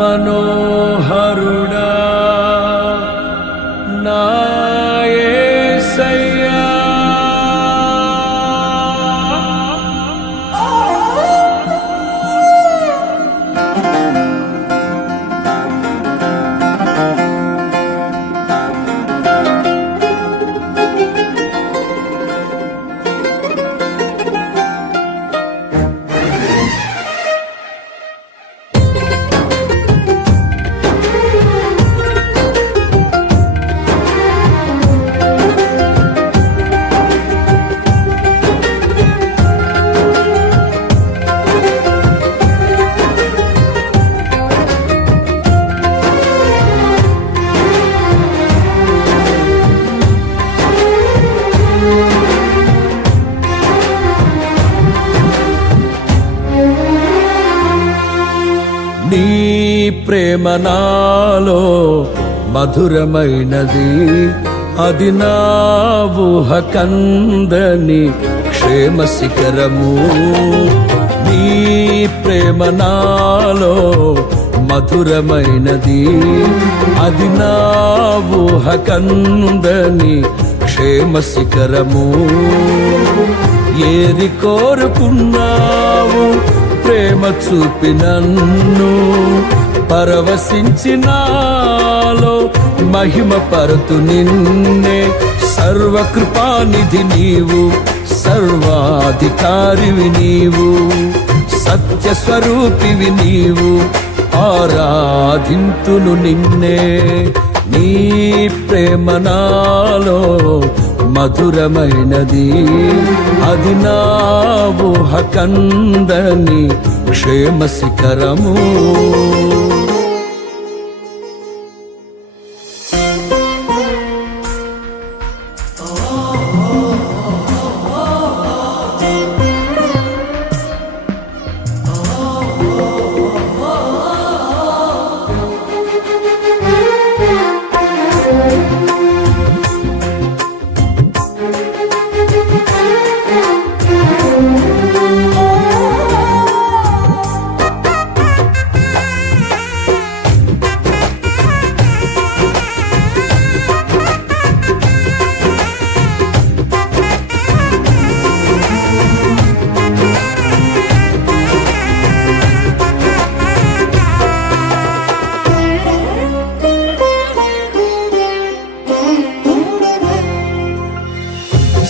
మనోహరుడా నా యేసయ్యా. నీ ప్రేమ నాలో మధురమైనది, అది నా ఊహ కందని క్షేమ శిఖరము. నీ ప్రేమ నాలో మధురమైనది, అది నా ఊహ కందని క్షేమ శిఖరము. ఏరి కోరుకున్నావు ప్రేమ చూపి నన్ను, పరవశించినాలో మహిమ పరతు నిన్నే. సర్వకృపానిధి నీవు, సర్వాధికారివి నీవు, సత్య స్వరూపివి నీవు, ఆరాధింతును నిన్నే. నీ ప్రేమ నాలో మధురమైనది, అది నా ఊహ కందని క్షేమ శిఖరము.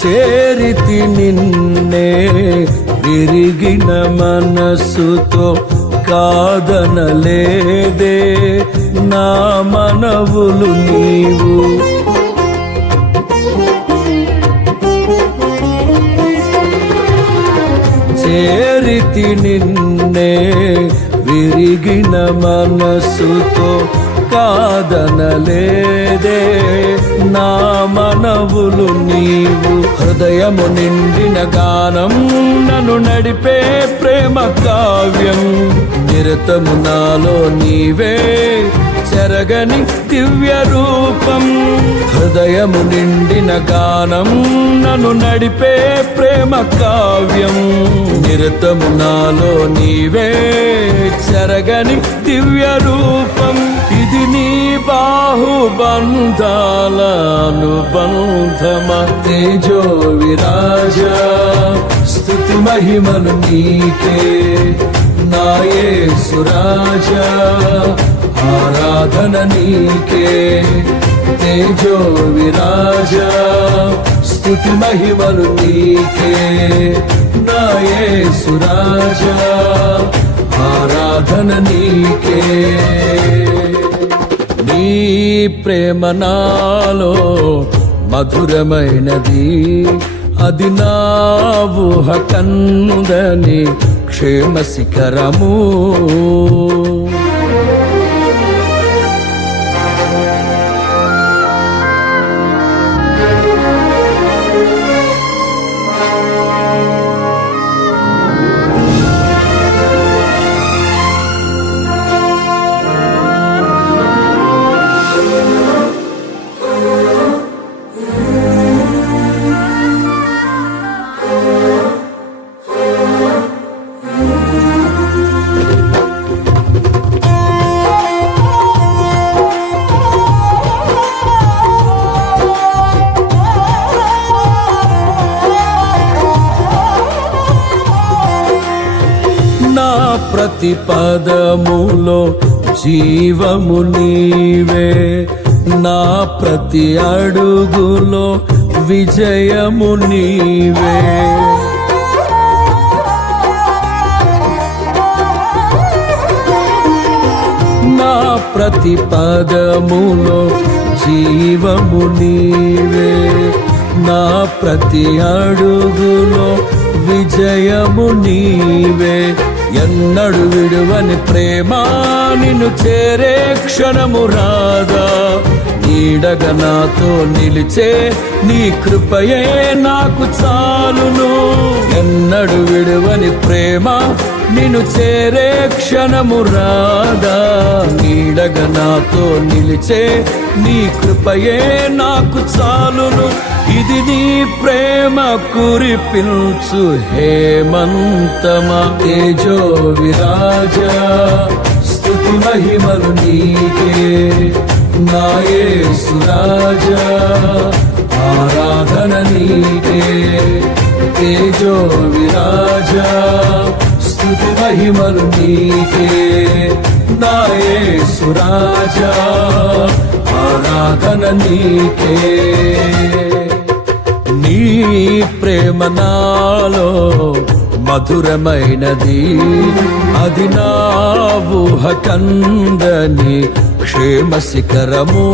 చేరితి నిన్నే విరిగిన మనసుతో, కాదనలేదే నా మనవులు నీవు. చేరితి నిన్నే విరిగిన మనసుతో, కాదనలేదే నా మనవులు నీవు. హృదయము నిండిన గానం నన్ను నడిపే ప్రేమ కావ్యం, నిరతము నాలో నీవే చెరగని దివ్య రూపం. హృదయము నిండిన గానం నన్ను నడిపే ప్రేమ కావ్యం, నిరతము నాలో నీవే చెరగని దివ్య రూపం. ఇది నీ బాహుబంధాల అనుబంధమా, తేజో విరాజా స్తుతి మహిమలు నీకే. నా యేసు రాజా ఆరాధన నీకే. తేజో విరాజా స్తుతి మహిమలు నీకే. నా యేసు రాజా ఆరాధన నీకే. నీ ప్రేమ నాలో మధురమైనది, అది నా ఊహ కందని క్షేమ శిఖరము. ప్రతి పదములో జీవము నీవే, నా ప్రతి అడుగులో విజయము నీవే. నా ప్రతి పదములో జీవము నీవే, నా ప్రతి అడుగులో విజయము నీవే. ఎన్నడు విడువని ప్రేమ నిన్ను చేరే క్షణము రాదా, నీడగా నాతో నిలిచే నీ కృపయే నాకు చాలును. ఎన్నడు విడువని ప్రేమ నిన్ను చేరే క్షణము రాదా, నీడగా నాతో నిలిచే నీ కృపయే నాకు చాలును. ఇది నీ ప్రేమ కురిపించు హేమంతమా, తేజో విరాజా స్తుతి మహిమలు నీకే. నా యేసు రాజా ఆరాధన నీకే, తేజో విరాజా స్తుతి మహిమలు నీకే. నా యేసు రాజా ఆరాధన నీకే. నీ ప్రేమ నాలో మధురమైనది, అది నా ఊహ కందని క్షేమ శిఖరము.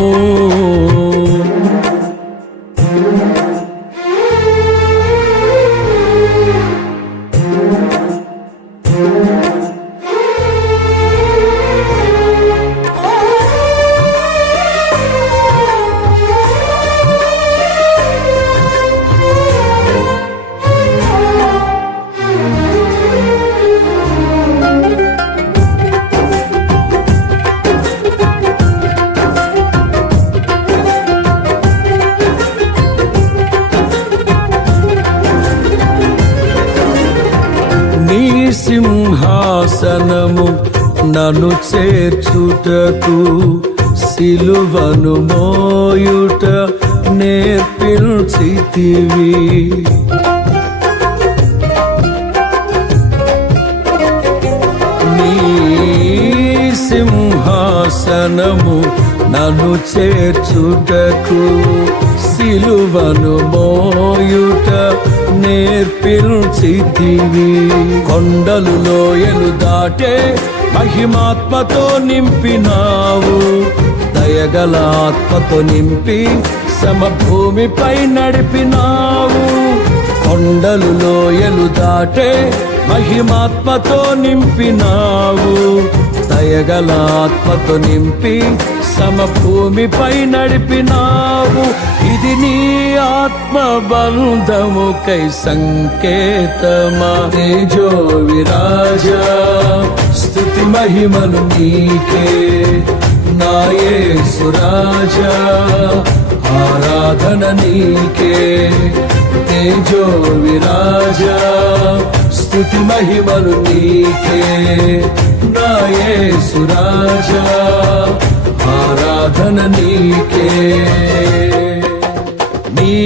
సింహాసనము నన్ను చేర్చుటకు, సిలువను మోయుట నేర్పించితివి. నీ సింహాసనము నన్ను చేర్చుటకు, సిలువను మోయుట నేర్పించితివి. కొండలు లోయలు దాటే మహిమాత్మతో నింపినావు, దయగల ఆత్మతో నింపి సమభూమిపై నడిపినావు. కొండలు లోయలు దాటే మహిమాత్మతో నింపినావు, దయగల ఆత్మతో నింపి సమభూమిపై నడిపినావు. ఇది నీ ఆత్మ బంధముకై సంకేతమా, తేజో విరాజా స్తుతి మహిమలు నీకే. నా యేసు రాజా ఆరాధన నీకే, తేజో విరాజా స్తుతి మహిమలు నీకే. నా యేసు రాజా ఆరాధన నీకే. నీ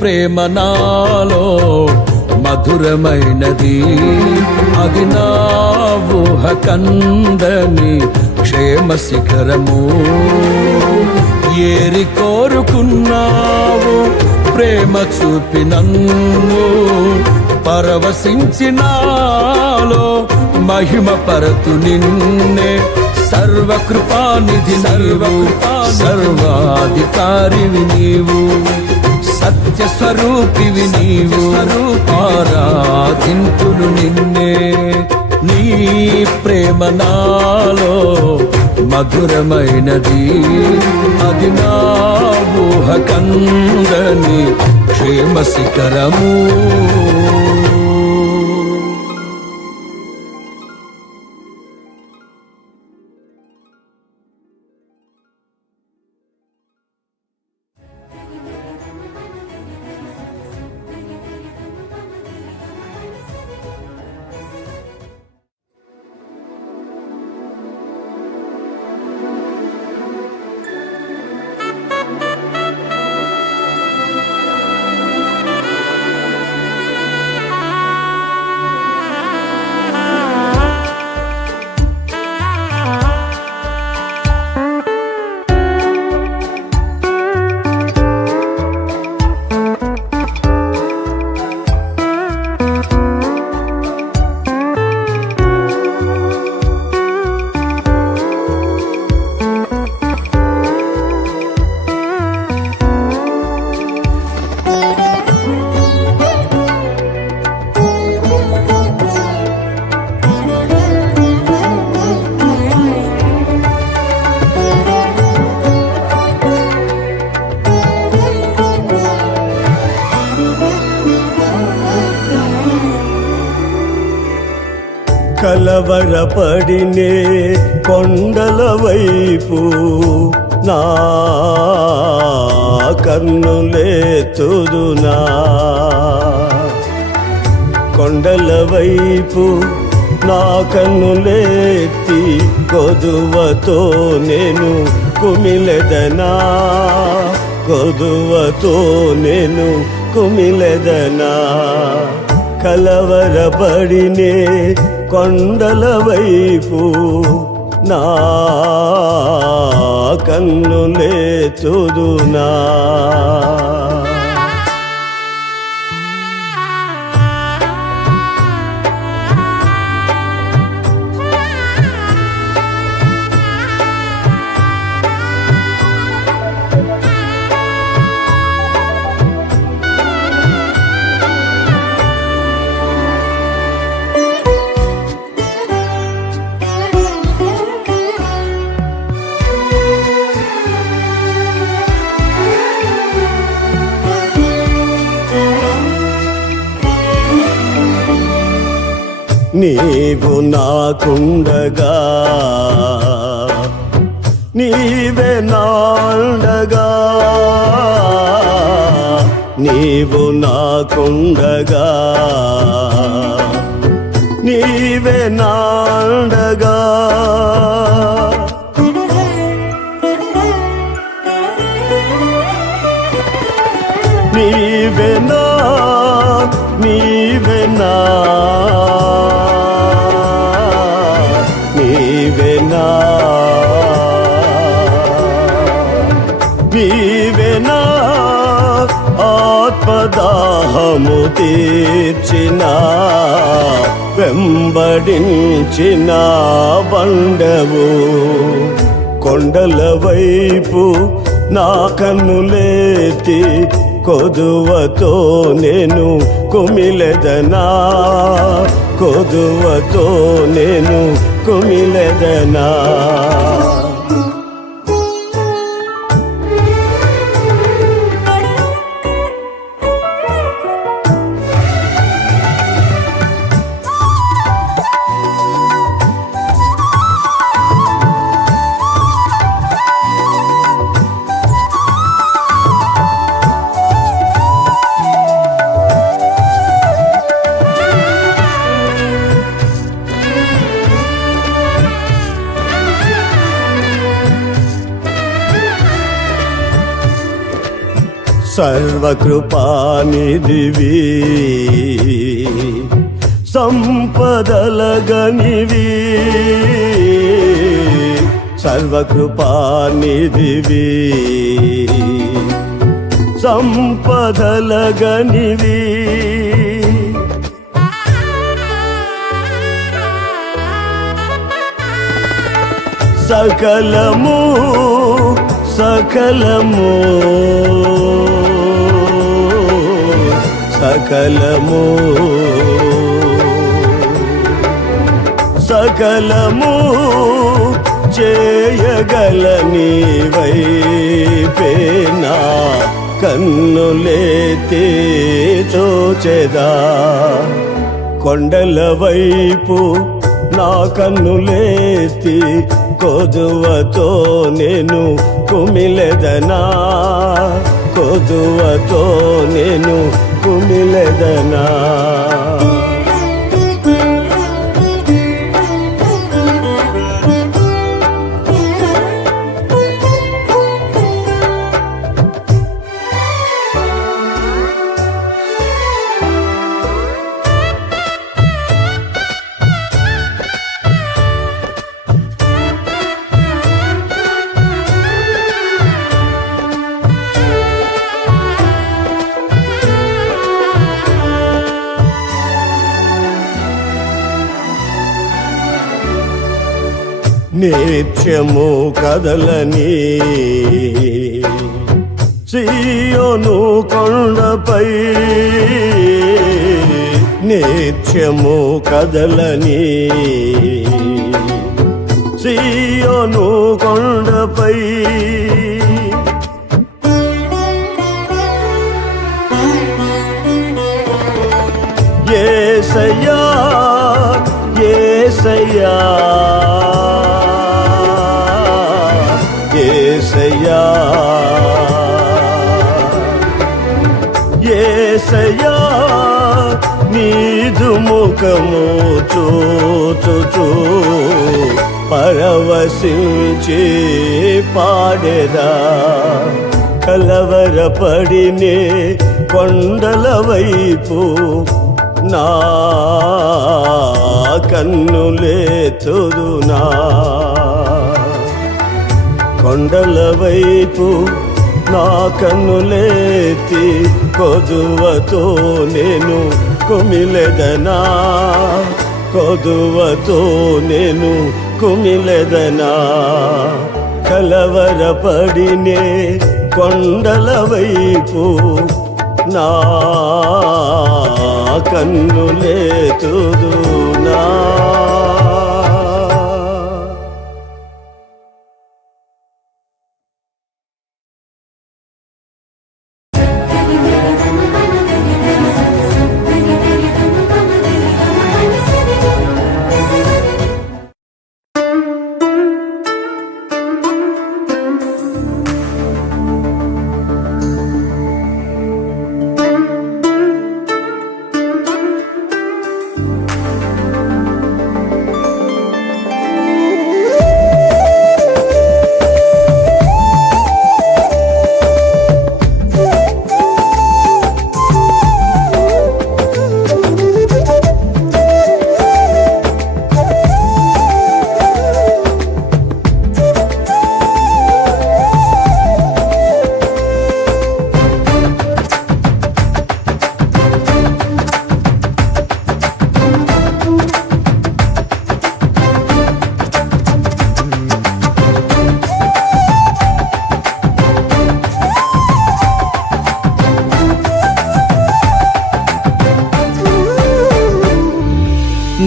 ప్రేమ నాలో మధురమైనది, అది నా ఊహ కందని క్షేమ శిఖరము. ఏరి కోరుకున్నావు ప్రేమ చూపి నన్ను, పరవశించినాలో మహిమ పరతు నిన్నే. సర్వకృపానిధి నీవు, సర్వాధికారివి నీవు, సత్య స్వరూపివి నీవు, ఆరాధింతును నిన్నే. నీ ప్రేమ నాలో మధురమైనది, అది నా ఊహ కందని క్షేమ శిఖరము. కలవరపడినే కొండల వైపు నా కన్నులెత్తుదునా కొండల వైపు నా కన్నులెత్తి కొదువతో నేను కుమిలెదనా కొదువతో నేను కుమిలెదనా కలవరపడినే కొండల వైపు నా కన్నులెత్తుదునా నీవు నాకుండగా నీవే నాండగా నీవు నాకుండగా నీవే నాండగా నీవే నా నీవే నా నీవేనా ఆత్మదాహము తీర్చిన వెంబడించిన బండవు కొండల వైపు నా కన్నులెత్తి కొదువతో నేను కుమిలెదనా కొదువతో నేను కుమిలెదనా సర్వకృపానిధివి సంపదలగనివి సర్వకృపానిధివి సంపదలగనివి సకలము సకలము సకలము సకలము చేయగలని వైపేనా కన్నులెత్తి చూచెదా కొండల వైపు నా కన్నులెత్తి కొదువతో నేను కుమిలెదనా కొదువతో నేను కుమిలెదనా నిత్యము కదలని సీయోను కొండపై నిత్యము కదలని సీయోను కొండపై యేసయ్యా యేసయ్యా ఏసయ్యా ఏసయ్యా ఏసయ్యా నీదు ముఖము చూచుచూ పరవశించి పాడెదా కలవరపడినే కొండల వైపు నా కన్నులేతుదునా కొండల వైపు నా కన్నులేతి కొదువతో నేను కుమిలెదనా కొదువతో నేను కుమిలెదనా కలవరపడినే కొండల వైపు నా కన్నులేతుదునా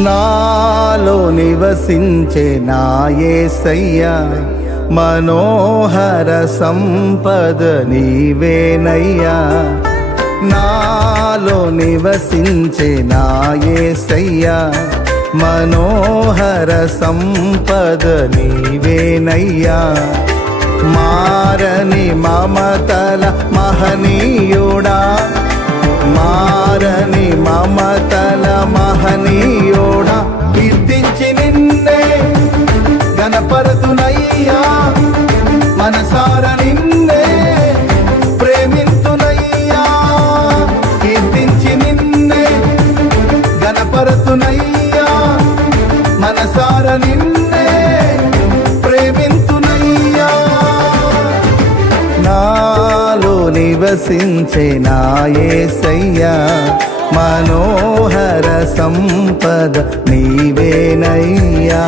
నాలో నివసించే నా యేసయ్యా మనోహర సంపద నీవేనయ్యా నాలో నివసించే నా యేసయ్యా మనోహర సంపద నీవేనయ్యా మారని మమతల మహనీయుడా మారని మమతల మహనీయుడా కీర్తించి నిన్నే గణపరతునయ్యా మనసార నిన్నే ప్రేమింతునయ్యా కీర్తించి నిన్నే గణపరతునయ్యా మనసార నిన్నే ప్రేమింతునయ్యా నాలో నివసించే నా యేసయ్యా మనోహర సంపద నీవేనయ్యా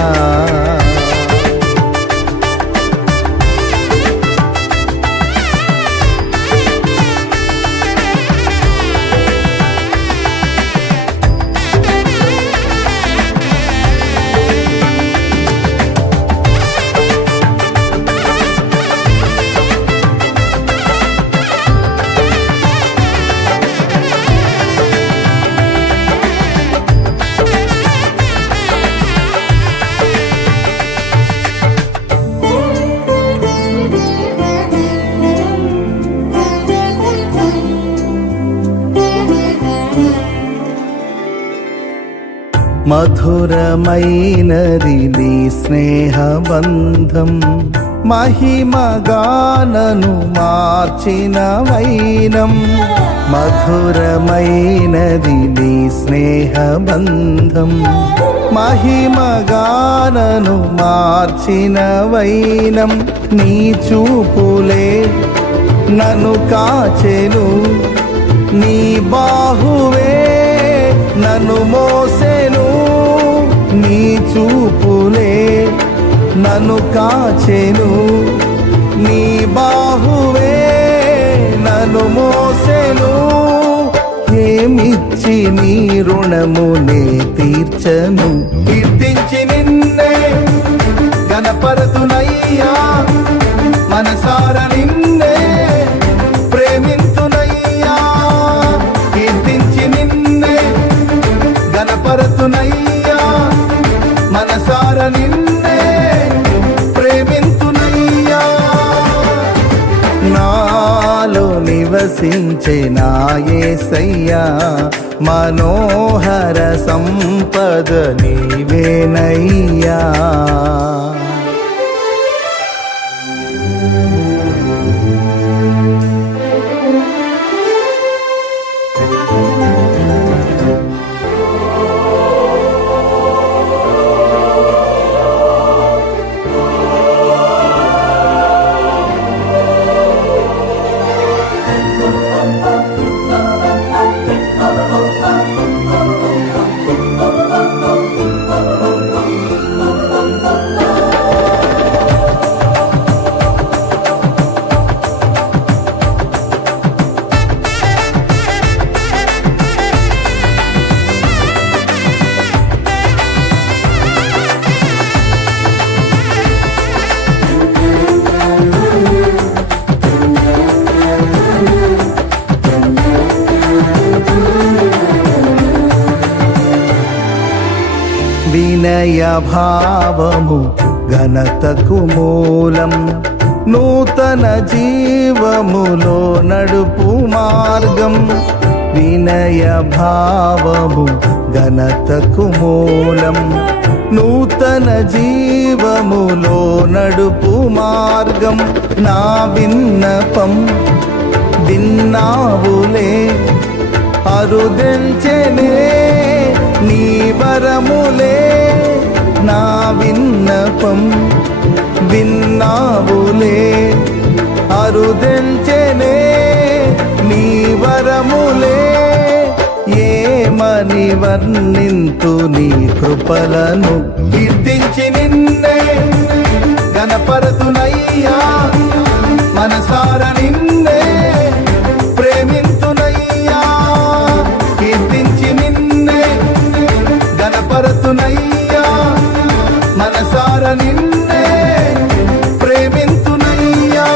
మధురమైనది నీ స్నేహబంధం మహిమగానను మార్చిన వైనం మధురమైనది నీ స్నేహబంధం మహిమగానను మార్చిన వైనం నీ చూపులే నన్ను కాచెను నీ బాహువే నన్ను మోసెను నీ చూపులే నన్ను కాచెను నీ బాహువే నన్ను మోసెను ఏమిచ్చి నీ రుణమునే తీర్చను కీర్తించి నిన్నే గణపరతునయ్యా మనసార నిన్నే ప్రేమింతునయ్యా కీర్తించి నిన్నే గణపరతునయ్యా మనసార నాలో నివసించే నా యేసయ్యా మనోహర సంపద నీవేనయ్యా. వినయ భావము ఘనతకు మూలం, నూతన జీవములో నడుపు మార్గం. వినయ భావము ఘనతకు మూలం, నూతన జీవములో నడుపు మార్గం. నా విన్నపం విన్నావులే, అరుదెంచెనే నీ వరములే. నా విన్నపం విన్నావులే, అరుదెంచెనే నీ వరములే. ఏమని వర్ణింతు నీ కృపలను, కీర్తించి నిన్నే గణపరతునయ్యా. మనసార నిన్నే ప్రేమింతునయ్యా, కీర్తించి నిన్నే గణపరతునయ్యా. మనసార నిన్నే ప్రేమింతునయ్యా.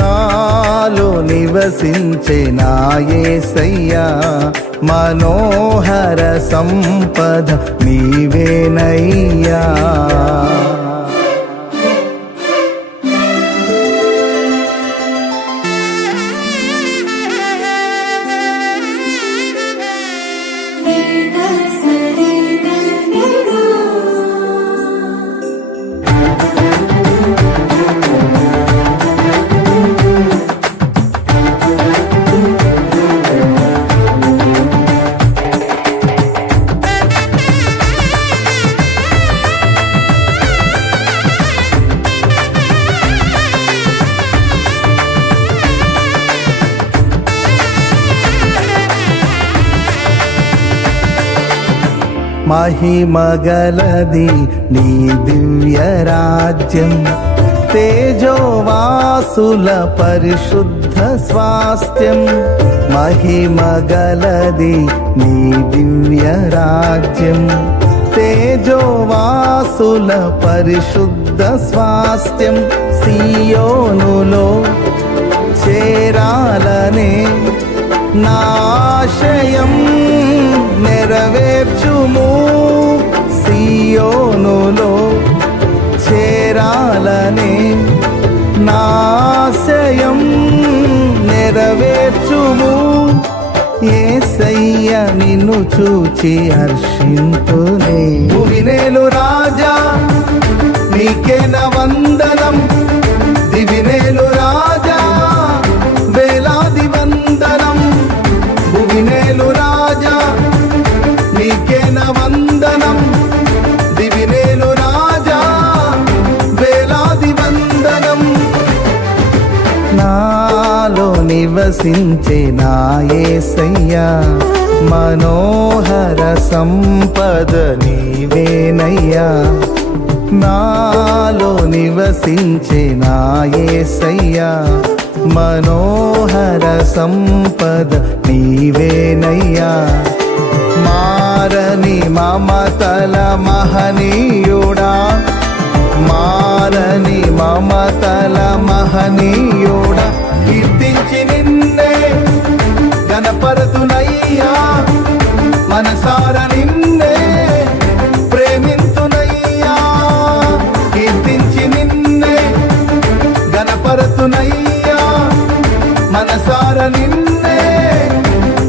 నాలో నివసించే నా యేసయ్యా మనోహర సంపద నీవేనయ్యా. మహిమగలది నీ దివ్య రాజ్యం, తేజోవాసుల పరిశుద్ధ స్వాస్థ్యం. మహిమగలది నీ దివ్య రాజ్యం, తేజోవాసుల పరిశుద్ధ స్వాస్థ్యం. సియోనులో చేరాలనే నాశయం నెరవేర్చుము. సియోనులో చేరాలనే నాశయం నెరవేర్చుము. యేసయ్య నిన్ను చూచి హర్షింతునే. భువినేలు రాజా నీకేన వందనం, దివినేలు రాజా వేలాది వందనం. భువినేలు రాజా నీకేన వందనం, దివినేలు రాజా వేలాది వందనం. నాలో నివసించే నా యేసయ్యా మనోహర సంపద నీవేనయ్యా. నాలో నివసించే నా యేసయ్యా మనోహర సంపద నీవేనయ్యా. మారని మమతల మహనీయుడా, మారని మమతల మహనీయుడా. కీర్తించి నిన్నే గణపరతునయ్యా. మనసార నిన్నే ప్రేమింతునయ్యా, కీర్తించి నిన్నే గణపరతునయ్యా. మనసార నిన్నే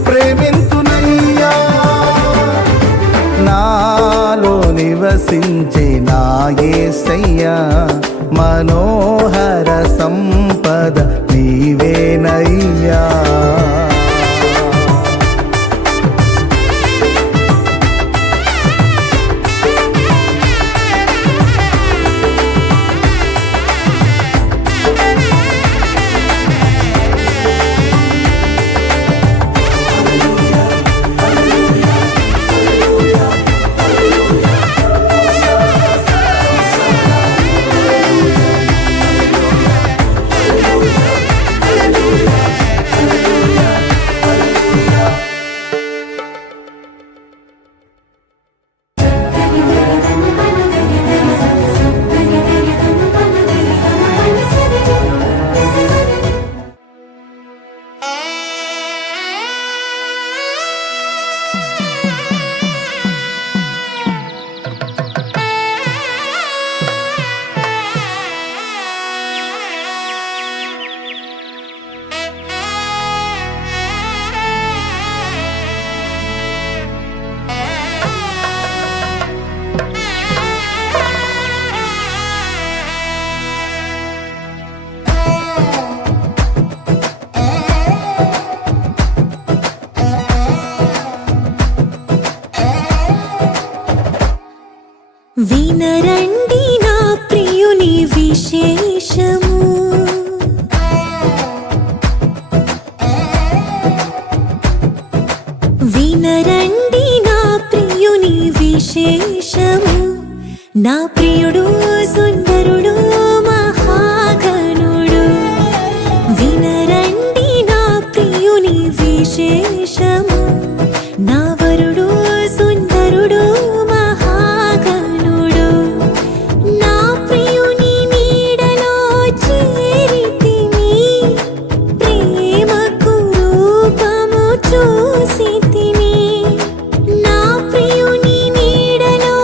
ప్రేమింతునయ్యా. నాలో నివసించే నా యేసయ్యా, మనోహర సంపద నీవేనయ్యా. వినరండి నా ప్రియుని విశేషము, వినరండి నా ప్రియుని విశేషము. నా ప్రియుడు సుందరుడు మహాగణుడు. వినరండి నా ప్రియుని విశేషము. నా వరుడు సుందరుడు మహాగణుడు. నా ప్రియుని నీడలో చేరితిని, ప్రేమకు రూపము చూసితిని. నా ప్రియుని నీడలో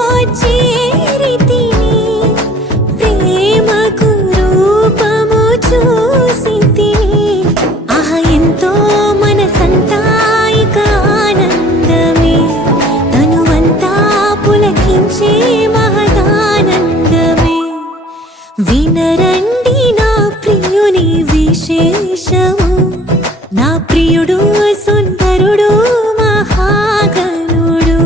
చేరితిని, ప్రేమకు రూపము చూసితిని. ఆహా ఎంతో మనసంతా ఇక ఆనందమే, తనువంతా పులకించే మహదానందమే. వినరండి నా ప్రియుని విశేషము. నా ప్రియుడు సుందరుడు మహాగణుడు.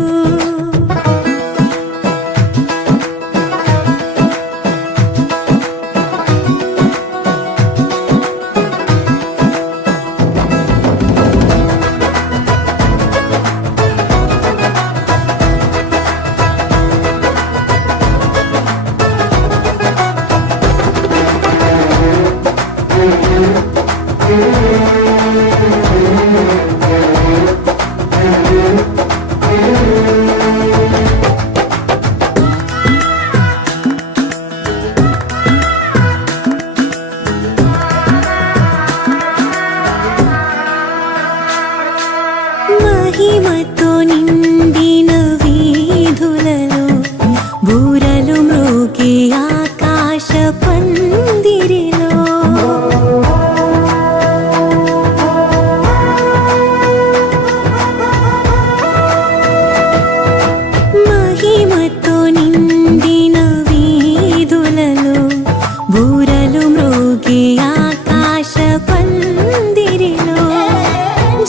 మహిమతో నిండిన వీధులలో బూరలు మ్రోగే ఆకాశ పందిరిలో. మహిమతో నిండిన వీధులలో బూరలు మ్రోగే ఆకాశ పందిరిలో.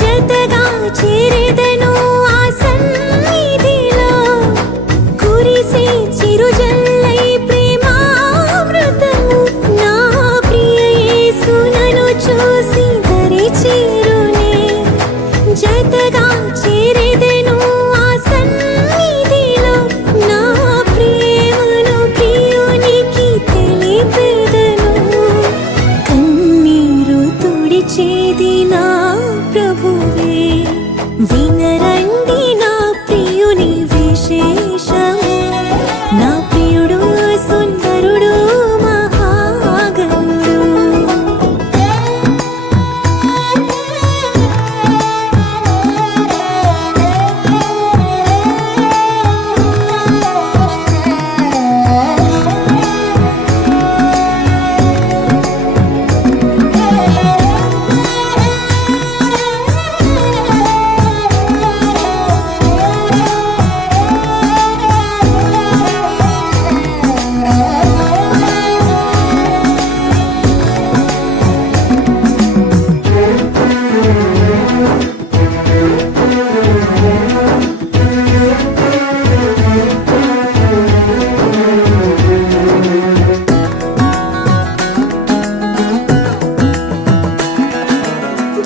జతగా చేరెదను ఆ సన్నిధిలో, కురిసే చిరుజల్లై ప్రేమామృతము. నా ప్రియ యేసు నన్ను చూసి దరి చేరునే. జతగా చేరెదను ఆ సన్నిధిలో, నా ప్రేమను ప్రియునికి తెలిపెదను. కన్నీరు తుడిచేది నా ప్రభువే. వినరండి నా ప్రియుని విశేషము. నా ప్రియుడు సుందరుడు మహాగణుడు.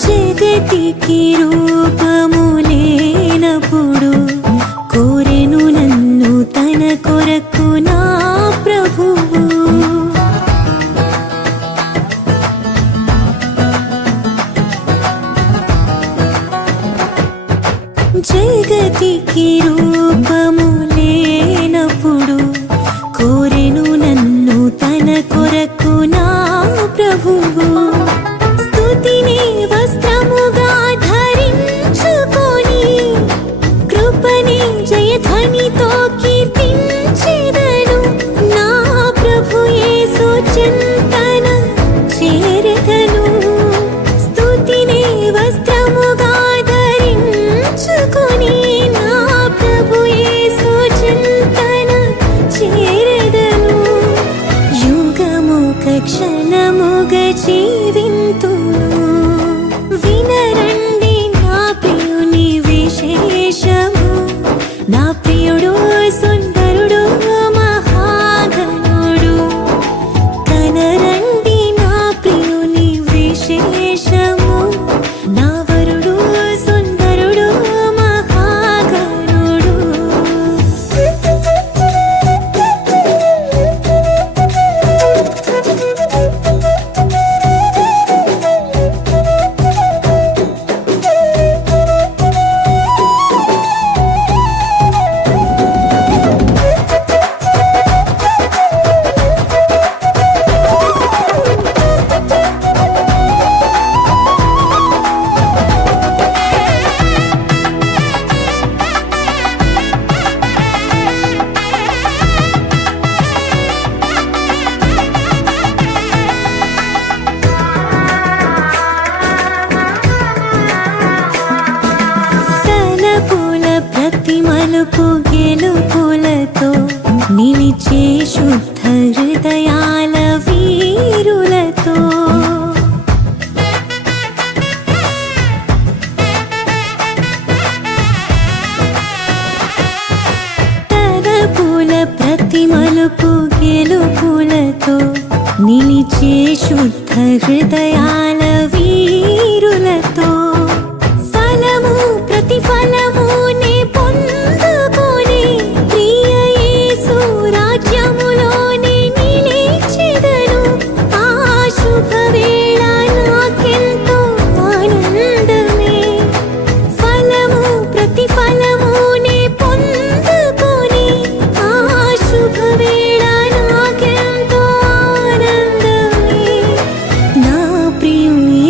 జగతికి రూపము లేనప్పుడు కోరెను నన్ను తన కొరకు నా ప్రభువు. జగతికి రూపము లేనప్పుడు కోరెను నన్ను తన కొరకు నా ప్రభువు. స్తుతిని వస్త్రముగా ధరించుకొని కృపని జయధ్వనితో కీర్తించెదను. నా ప్రభు యేసు చింతన చేరెదను. స్తుతిని వస్త్రముగా ధరించుకొని నా ప్రభు యేసు చింతన చేరెదను. యుగముగ క్షణముగ జీవింతును. వినరండి నా ప్రియుని విశేషము. నా ప్రియుడు సుందరుడు మహాగణుడు. కనరండి నా ప్రియుని విశేషము. నా వరుడు సుందరుడు మహాగణుడు. తలపుల ప్రతి మలుపు గెలుపులతో నిలిచే శుద్ధ హృదయాల వీరులతో. తలపుల ప్రతి మలుపు గెలుపులతో నిలిచే శుద్ధ హృదయాల వీరులతో. ఫలము ప్రతిఫలము నే పొందుకొని ప్రియ యేసు రాజ్యములోనే నిలిచెదను. ఆ శుభవేళ నాకెంతో ఆనందమే. ఫలము ప్రతిఫలము నే పొందుకొని ఆ శుభవేళ నాకెంతో ఆనందమే. నా ప్రియుని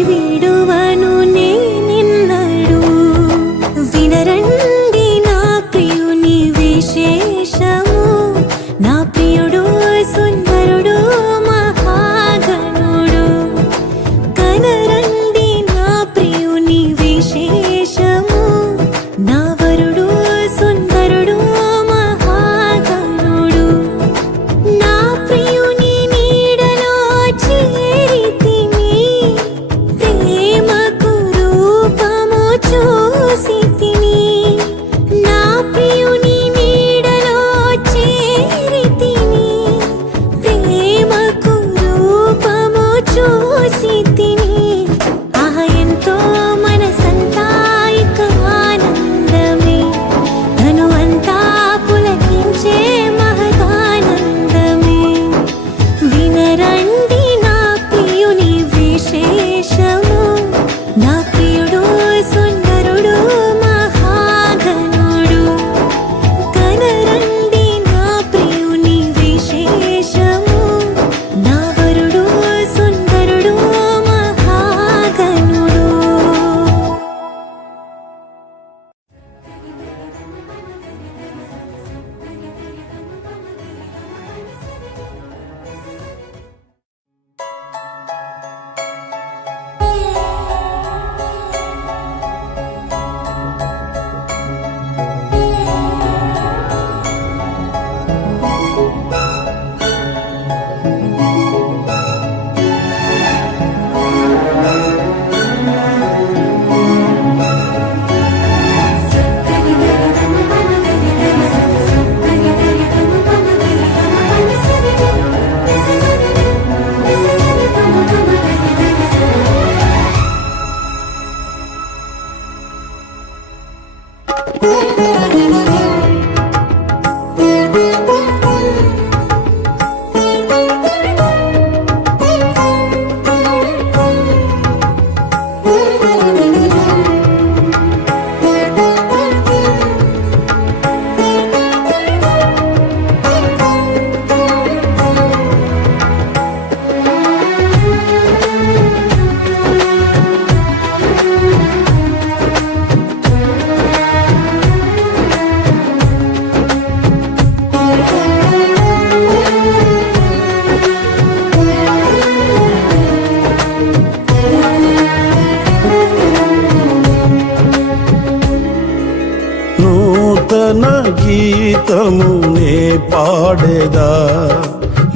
గీతమునే పాడేదా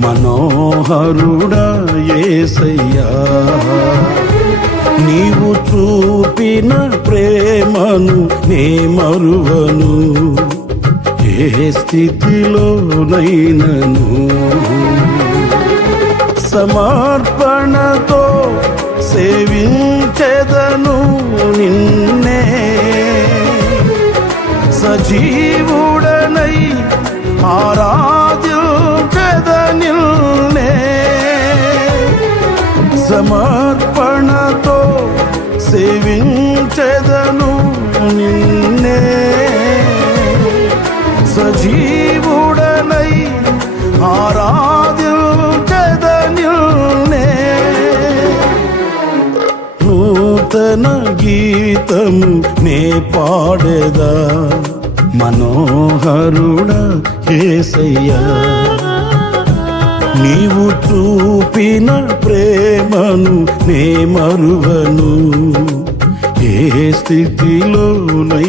మనోహరుడా యేసయ్యా నీవు చూపిన ప్రేమను నే మరువను ఏ స్థితిలోనైనను సమర్పణతో సేవించెదను నిన్నే సజీవుడనై ఆరాధ్యుచెదనిల్నే సమర్పణతో సేవించెదను నిన్నే సజీవుడనై ఆరాధ్యుచెదనిల్నే నూతన గీతము నే పాడేదా మనోహరుడా యేసయ్యా నీవు చూపిన ప్రేమను నే మరువను ఏ స్థితిలోనైనను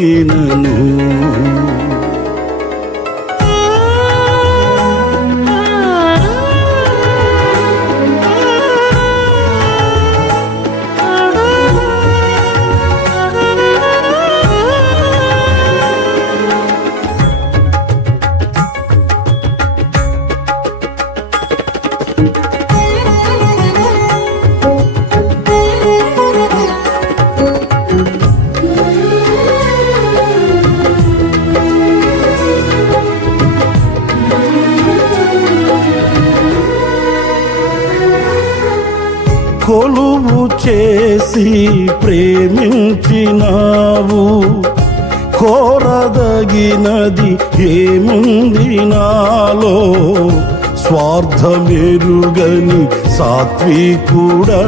కొలువు చేసి ప్రేమించినావు కోరదగినది ఏముంది నాలో స్వార్థమెరుగని సాత్వికుడా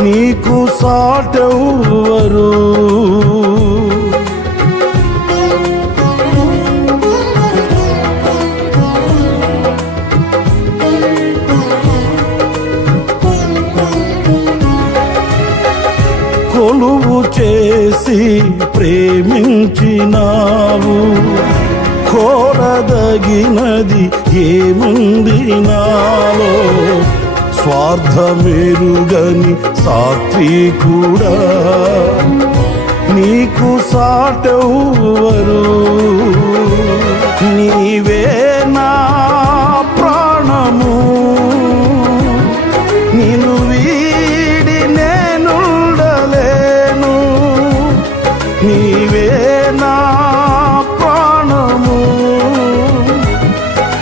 నీకు సాటెవ్వరు కొలువు చేసి ప్రేమించినావు కోరదగినది ఏముంది నాలో స్వార్థమెరుగని సాత్వికుడా నీకు సాటెవ్వరు నీవే నా ప్రాణము నిన్ను వీడి నేనుండలేను నీవే నా ప్రాణము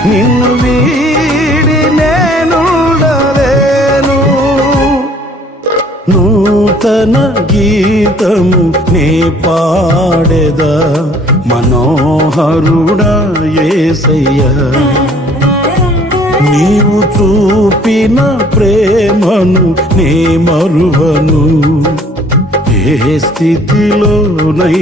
నిన్ను వీడి నేనుండలేను నూతన గీతము నే పాడేదా మనోహరుడా యేసయ్యా నీవు చూపిన ప్రేమను నే మరువను ఏ స్థితిలోనైనను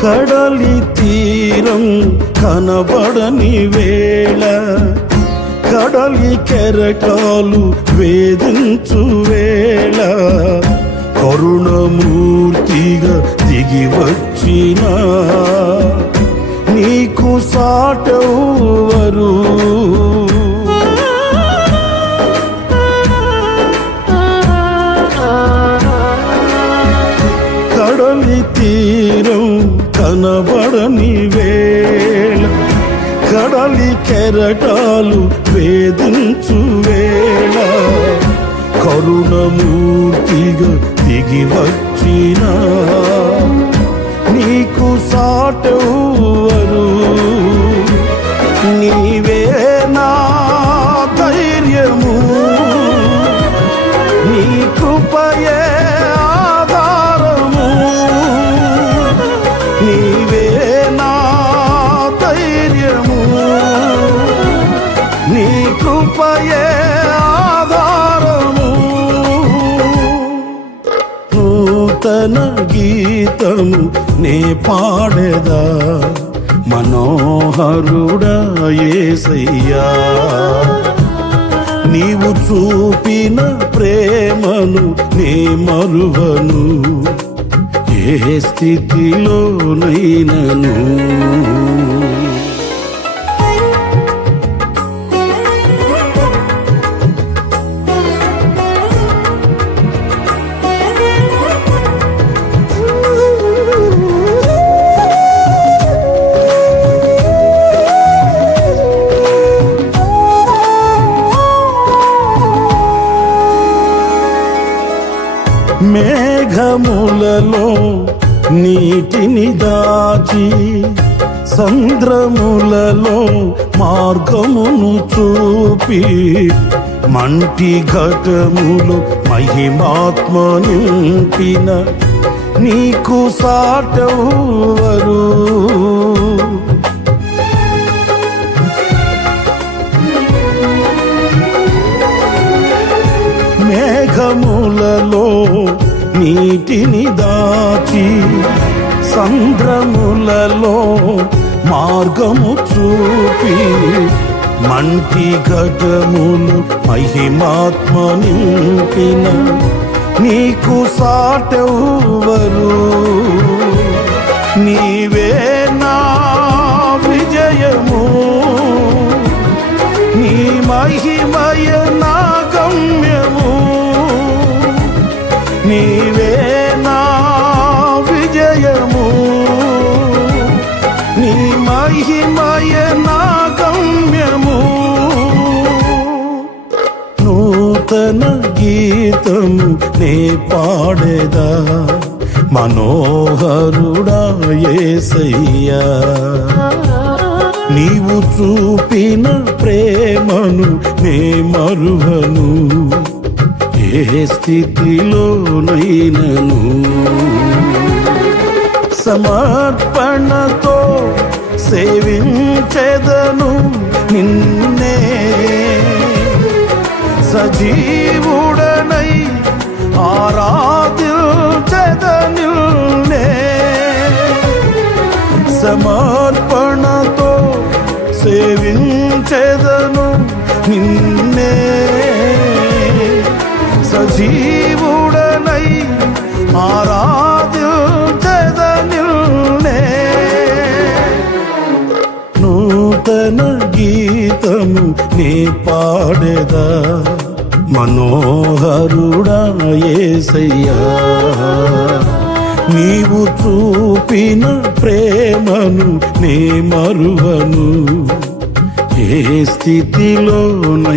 కడలి తీరం కనబడని వేళ కడలి కెరటాలు వేధించు వేళ కరుణమూర్తిగా దిగి వచ్చిన నీకు సాటెవ్వరు కడలి తీరం కనబడని వేళ కడలి కెరటాలు వేధించు వేళ కరుణమూర్తిగా దిగి వచ్చిన నీకు సాటెవ్వరు నీవే కృపయే ఆధారము నూతన గీతము నే పాడెదా మనోహరుడా యేసయ్యా నీవు చూపిన ప్రేమను నే మరువను ఏ స్థితిలోనైనను మేఘములలో నీటిని దాచి సంద్రములలో మార్గమును చూపి మంటి ఘటములు మహిమాత్మ నింపిన నీకు సాటెవ్వరు మేఘములలో నీటిని దాచి సంద్రములలో మార్గము చూపి మంటి ఘటములు మహిమాత్మ నింపిన నీకు సాటెవ్వరు నీవే నా విజయము నీ మహిమయ నా గమ్యము నీవే నా విజయము నీ మహిమయ నా గమ్యము నూతన గీతము నే పాడెదా మనోహరుడా యేసయ్యా నీవు చూపిన ప్రేమను నే మరువను ఏ స్థితిలోనైనను సమర్పణతో సేవించెదను నిన్నే సజీవుడనై ఆరాధించెదనిన్నే సమర్పణతో సేవించెదను నిన్నే సజీవుడనై ఆరాధించెదనిన్నే నూతన గీతము నే పాడెదా మనోహరుడా యేసయ్యా నీవు చూపిన ప్రేమను నే మరువను ఏ స్థితిలోనైనను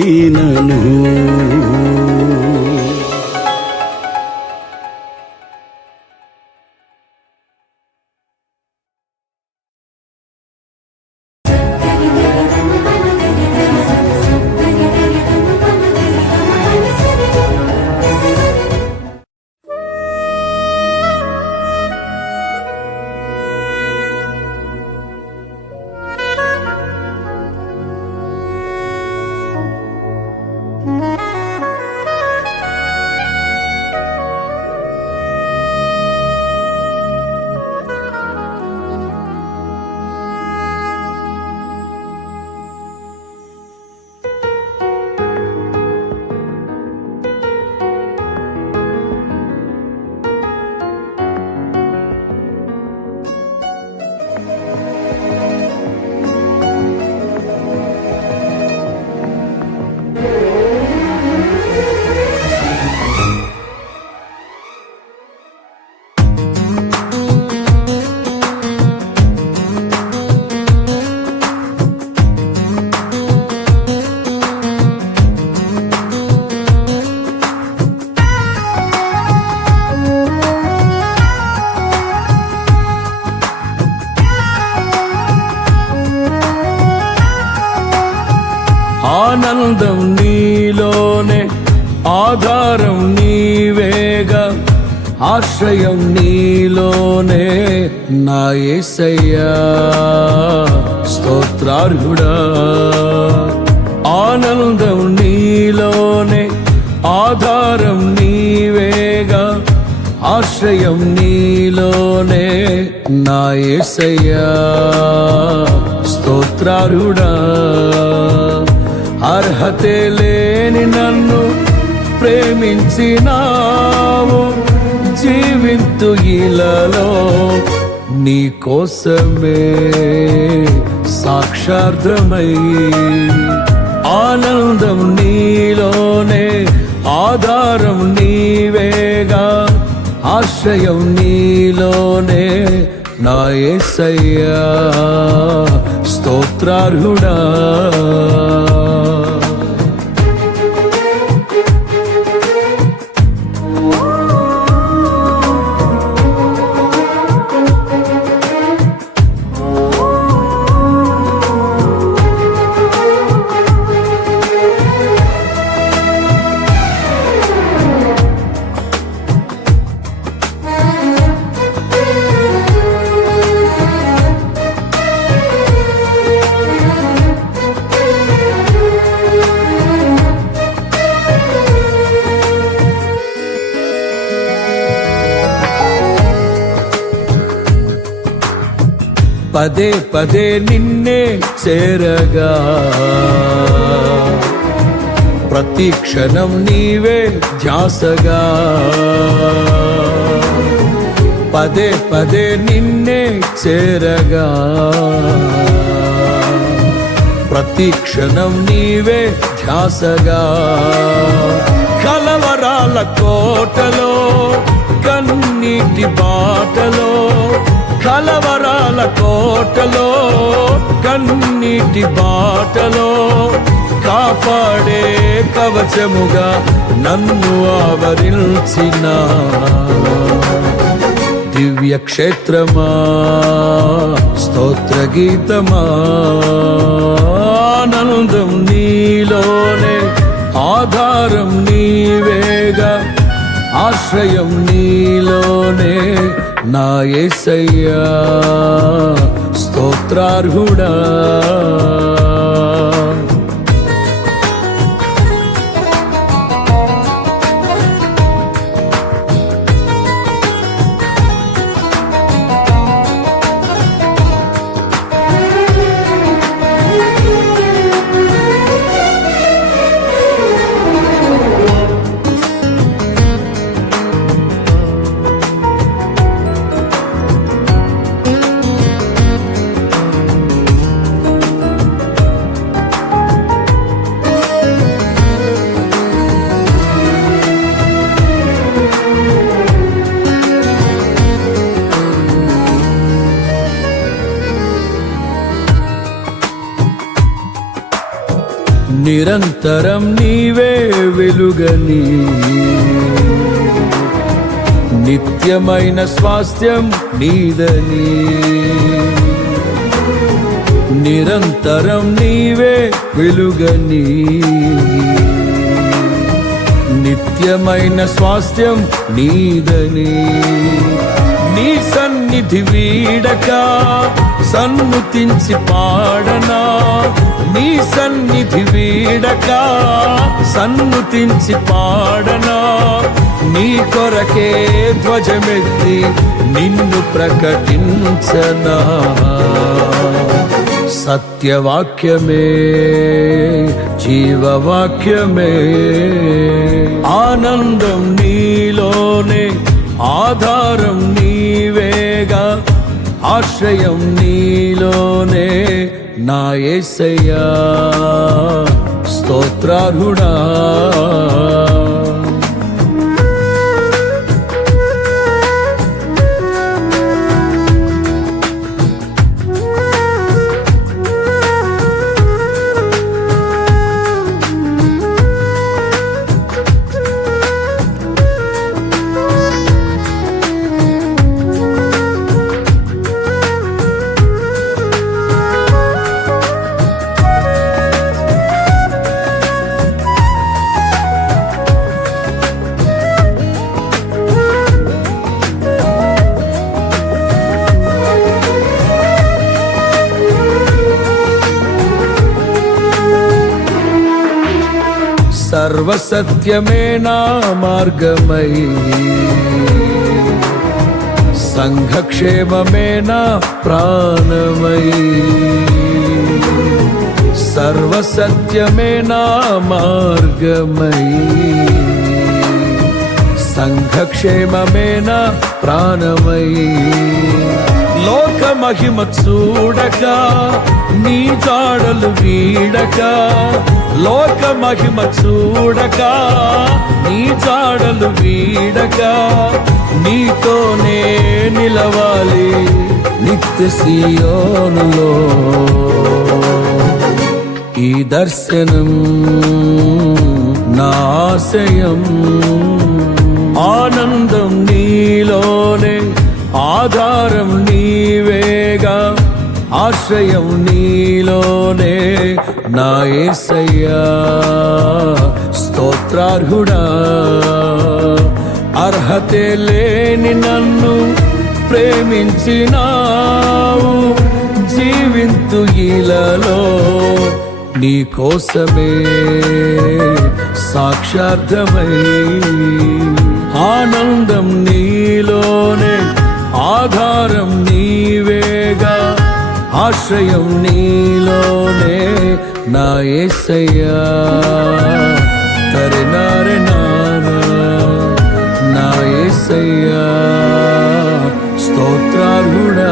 ఆనందం నీలోనే ఆధారం నీవేగా ఆశ్రయం నీలోనే నా యేసయ్యా స్తోత్రార్హుడా ఆనందం నీలోనే, ఆధారం నీవేగా, ఆశ్రయం నీలోనే నా యేసయ్యా. స్తోత్రార్హుడా, అర్హతే లేని నన్ను ప్రేమించినావు, జీవింతు ఇలలో నీ కోసమే సాక్షార్థమై. ఆనందం నీలోనే, ఆధారం నీవేగా, ఆశ్రయం నీలోనే నా యేసయ్యా. స్తోత్రార్హుడా, పదే పదే నిన్నే చేరగా, ప్రతి క్షణం నీవే ధ్యాసగా. పదే పదే నిన్నే చేరగా, ప్రతి క్షణం నీవే ధ్యాసగా. కలవరాల కోటలో, కన్నీటి బాటలో, కలవరాల కోటలో, కన్నీటి బాటలో, కాపాడే కవచముగా నన్ను ఆవరించిన దివ్య క్షేత్రమా, స్తోత్ర గీతమా. ఆనందం నీలోనే, ఆధారం నీవేగా, ఆశ్రయం నీలోనే నా యేసయ్యా. స్తోత్రార్హుడా, నిరంతరం నీవే వెలుగని, నిత్యమైన స్వాస్థ్యం నీదని. నిరంతరం నీవే వెలుగని, నిత్యమైన స్వాస్థ్యం నీదని. నీ సన్నిధి వీడక సన్నుతించి పాడనా, నీ సన్నిధి వీడక సన్నుతించి పాడనా. నీ కొరకే ధ్వజమెత్తి నిన్ను ప్రకటించనా. సత్యవాక్యమే, జీవవాక్యమే. ఆనందం నీలోనే, ఆధారం నీవేగా, ఆశ్రయం నీలోనే నా యేసయ్యా. స్తోత్రార్హుడా, సర్వసత్యమే నా మార్గమై సంఘక్షేమమే నా ప్రాణమై సర్వసత్యమే నా మార్గమై సంఘక్షేమమే నా ప్రాణమై లోక మహిమ చూడక నీ జాడలు వీడక లోక మహిమ చూడక నీ జాడలు వీడక నీతోనే నిలవాలి నిత్య సియోనులో ఈ దర్శనం నా ఆశయం ఆనందం నీలోనే ఆధారం నీవేగా ఆశ్రయం నీలోనే నా యేసయ్యా స్తోత్రార్హుడా అర్హతే లేని నన్ను ప్రేమించినావు జీవింతు ఇలలో నీ కోసమే సాక్షార్థమై ఆనందం నీలోనే ఆధారం నీవేగా ఆశ్రయం నీలోనే నా యేసయ్యా తరెనారె నా యేసయ్యా స్తోత్రార్హుడా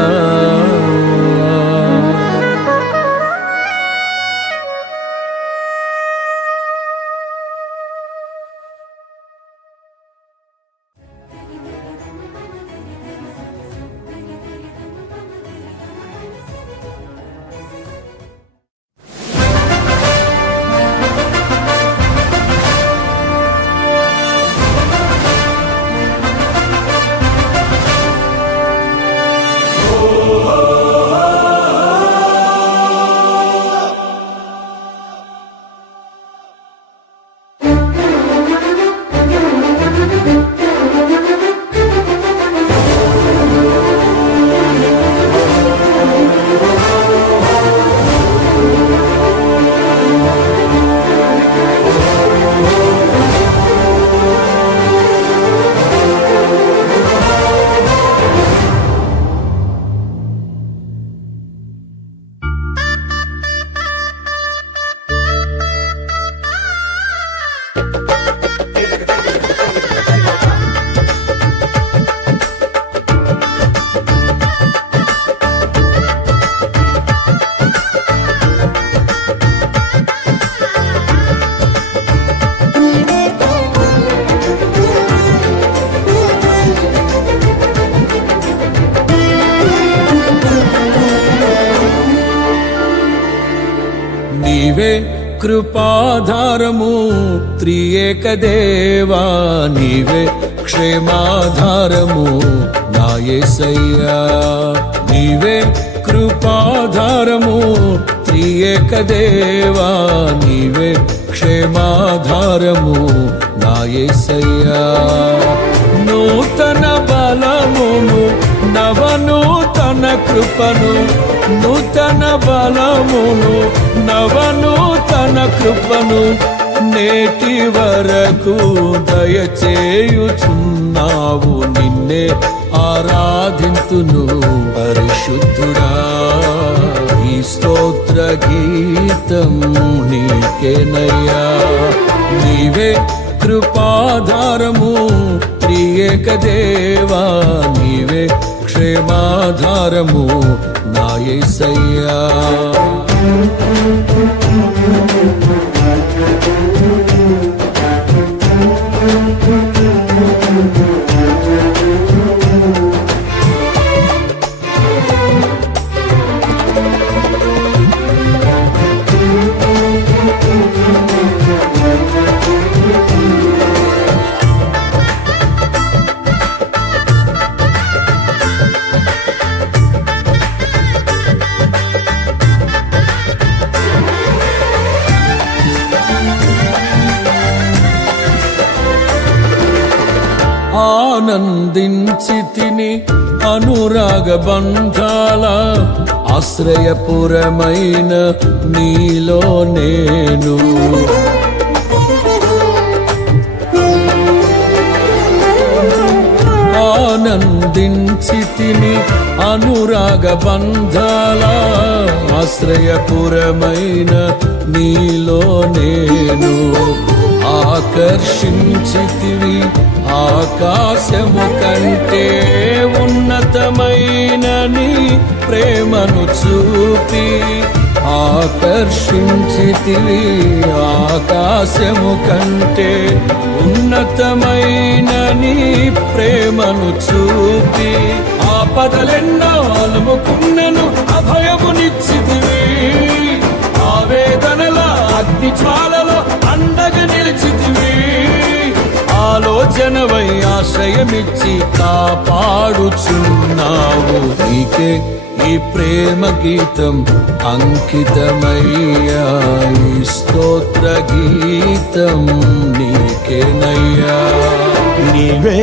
నీవే కృపాధారము త్రియేక దేవా నీవే క్షేమాధారము నా యేసయ్యా నీవే కృపాధారము త్రియేక దేవా నీవే క్షేమాధారము నా యేసయ్యా నూతన బలమును నవనూతన కృపను నూతన బలమును నవనూతన కృపను నేటి వరకు దయచేయుచున్నావు నిన్నే ఆరాధింతును పరిశుద్ధుడా ఈ స్తోత్ర గీతం నీకేనయ్యా నీవే కృపాధారము త్రియేక దేవా నీవే క్షేమాధారము నా యేసయ్యా ఆనందించి తిని అనురాగ బంధాల ఆశ్రయపురమైన నీలో నేను ఆనందించితిని అనురాగ బంధాల ఆశ్రయపురమైన నీలో నేను ఆకర్షించితివి ఆకాశము కంటే ఉన్నతమైన నీ ప్రేమను చూపి ఆకర్షించితివి ఆకాశము కంటే ఉన్నతమైన నీ ప్రేమను చూపి ఆపదలెన్నో అలుముకున్నను అభయమునిచ్చితివి ఆవేదనల అగ్ని జ్వాలలో అండగా నిలిచితివి ఆలోచనవై ఆశ్రయమిచ్చి కాపాడుచున్నావు నీకే ఈ ప్రేమ గీతం అంకితమయ్యా ఈ స్తోత్ర గీతం నీకేనయ్యా నీవే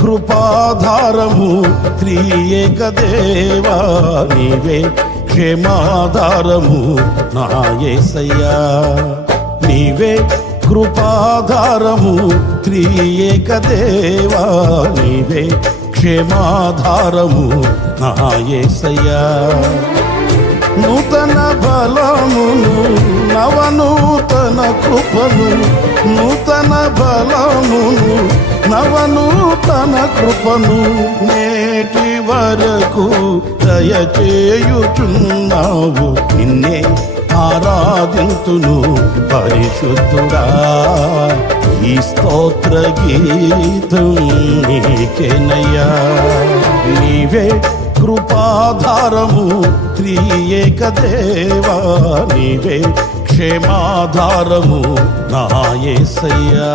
కృపాధారము త్రియేక దేవా నీవే క్షేమాధారము నా యేసయ్యా నీవే కృపాధారము త్రియేక దేవా నీవే క్షేమాధారము నా యేసయ్యా నూతన బలమును నవనూతన కృపను నూతన బలమును నవనూతన కృపను నేటి వరకు దయచేయుచున్నావు నిన్నే ఆరాధింతును పరిశుద్ధుడా ఈ స్తోత్ర గీతం నీకేనయ్యా నీవే కృపాధారము త్రియేక దేవా నీవే క్షేమాధారము నా యేసయ్యా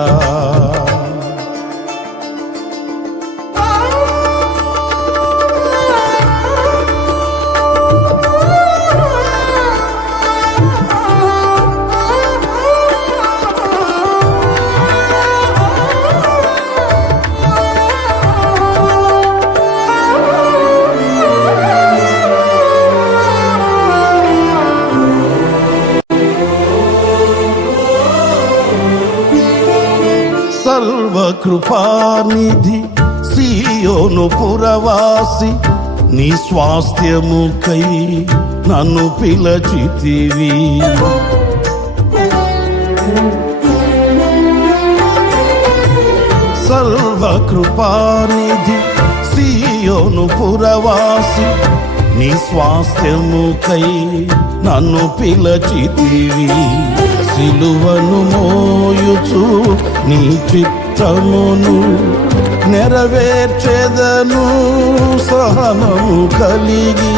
సర్వకృపానిధి సీయోను పురవాసి నీ స్వాస్థ్యముకై నన్ను పిలచితివి సర్వకృపానిధి సీయోను పురవాసి నీ స్వాస్థ్యముకై నన్ను పిలచితివి సిలువను మోయుచు నీ చిత్తమును నెరవేర్చెదను సహనము కలిగి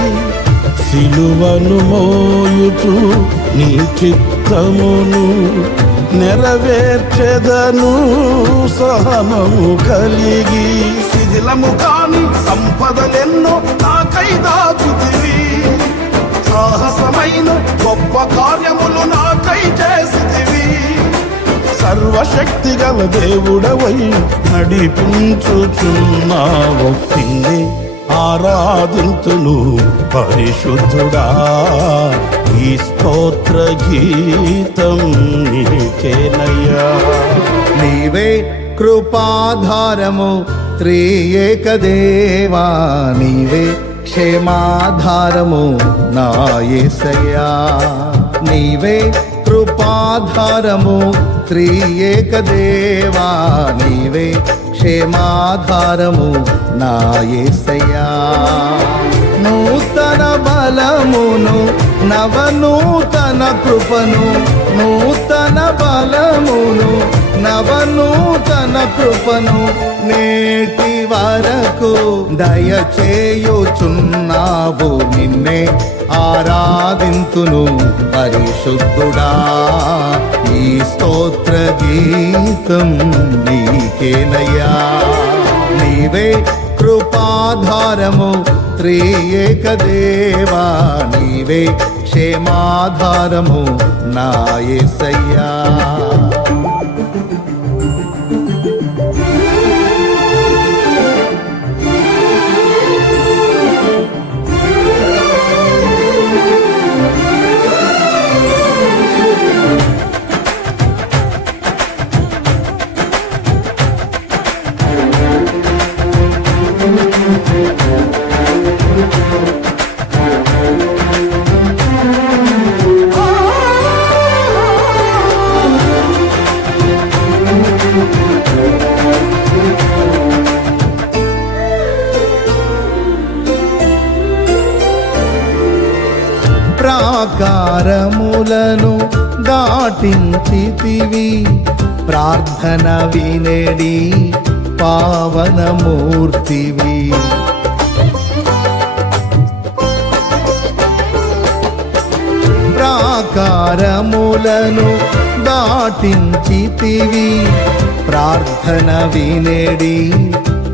సిలువను మోయుచు నీ చిత్తమును నెరవేర్చెదను సహనము కలిగి శిథిలము కాని సంపదలెన్నో నాకై దాచుతివి సాహసమైన గొప్ప కార్యములు నాకై చేసితివి సర్వశక్తి గల దేవుడవై నడిపించుచున్నావు నిన్నే ఆరాధింతును పరిశుద్ధుడా ఈ స్తోత్ర గీతం నీకేనయ్యా నీవే కృపాధారము త్రియేక దేవా నీవే క్షేమాధారము నా యేసయ్యా నీవే కృపాధారము త్రియేక దేవా నీవే క్షేమాధారము నా యేసయ్యా నూతన బలమును నవనూతన కృపను నూతన బలమును నవనూతన కృపను నేటి వరకు దయచేయుచున్నావు నిన్నే ఆరాధింతును పరిశుద్ధుడా ఈ స్తోత్ర గీతం నీకేనయ్యా నీవే కృపాధారము త్రియేక దేవా నీవే క్షేమాధారము నా యేసయ్యా ప్రాకారములను దాటించితివి ప్రార్థన వినేడి పావనమూర్తివి ప్రాకారములను దాటించితివి ప్రార్థన వినేడి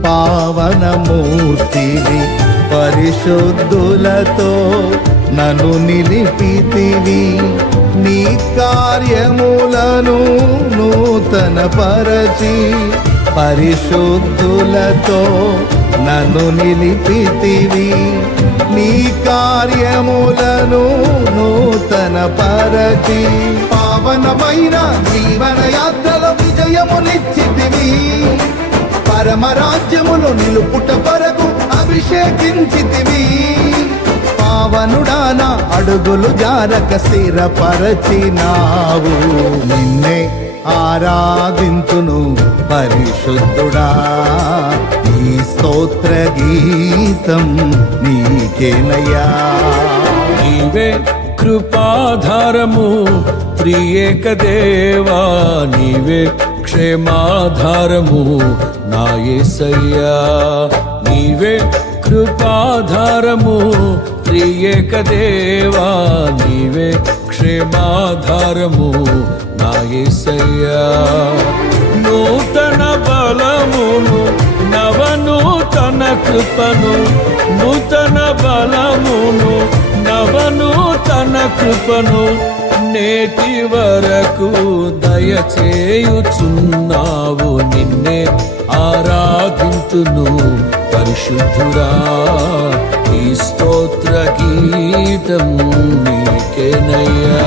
పావనమూర్తివి పరిశుద్ధులతో నన్ను నిలిపితివి నీ కార్యములను నూతన పరచి పరిశుద్ధులతో నన్ను నిలిపితివి నీ కార్యములను నూతన పరచి పావనమైన జీవన యాత్రల విజయమునిచ్చితివి పరమరాజ్యమును నిలుపుట వరకు అభిషేకించితివి పావనుడాన అడుగులు జారక స్థిరపరచినావు నిన్నే ఆరాధింతును పరిశుద్ధుడా ఈ స్తోత్ర గీతం నీకేనయ్యా నీవే కృపాధారము త్రియేక దేవా నీవే క్షేమాధారము నా యేసయ్యా నీవే కృపాధారము త్రియేక దేవా నీవే క్షేమాధారము నా యేసయ్యా నూతన బలమును నవనూతన కృపను నూతన బలమును నవనూతన కృపను నేటి వరకు దయచేయుచున్నావు నిన్నే ఆరాధింతును పరిశుద్ధుడా ఈ స్తోత్ర గీతం నీకేనయ్యా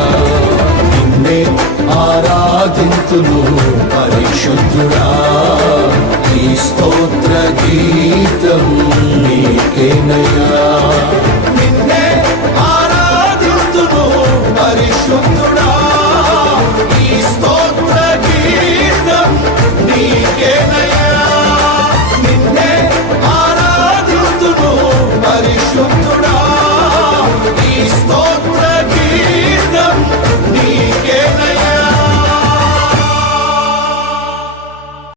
నిన్నే ఆరాధింతును పరిశుద్ధుడా ఈ స్తోత్ర గీతం నీకేనయ్యా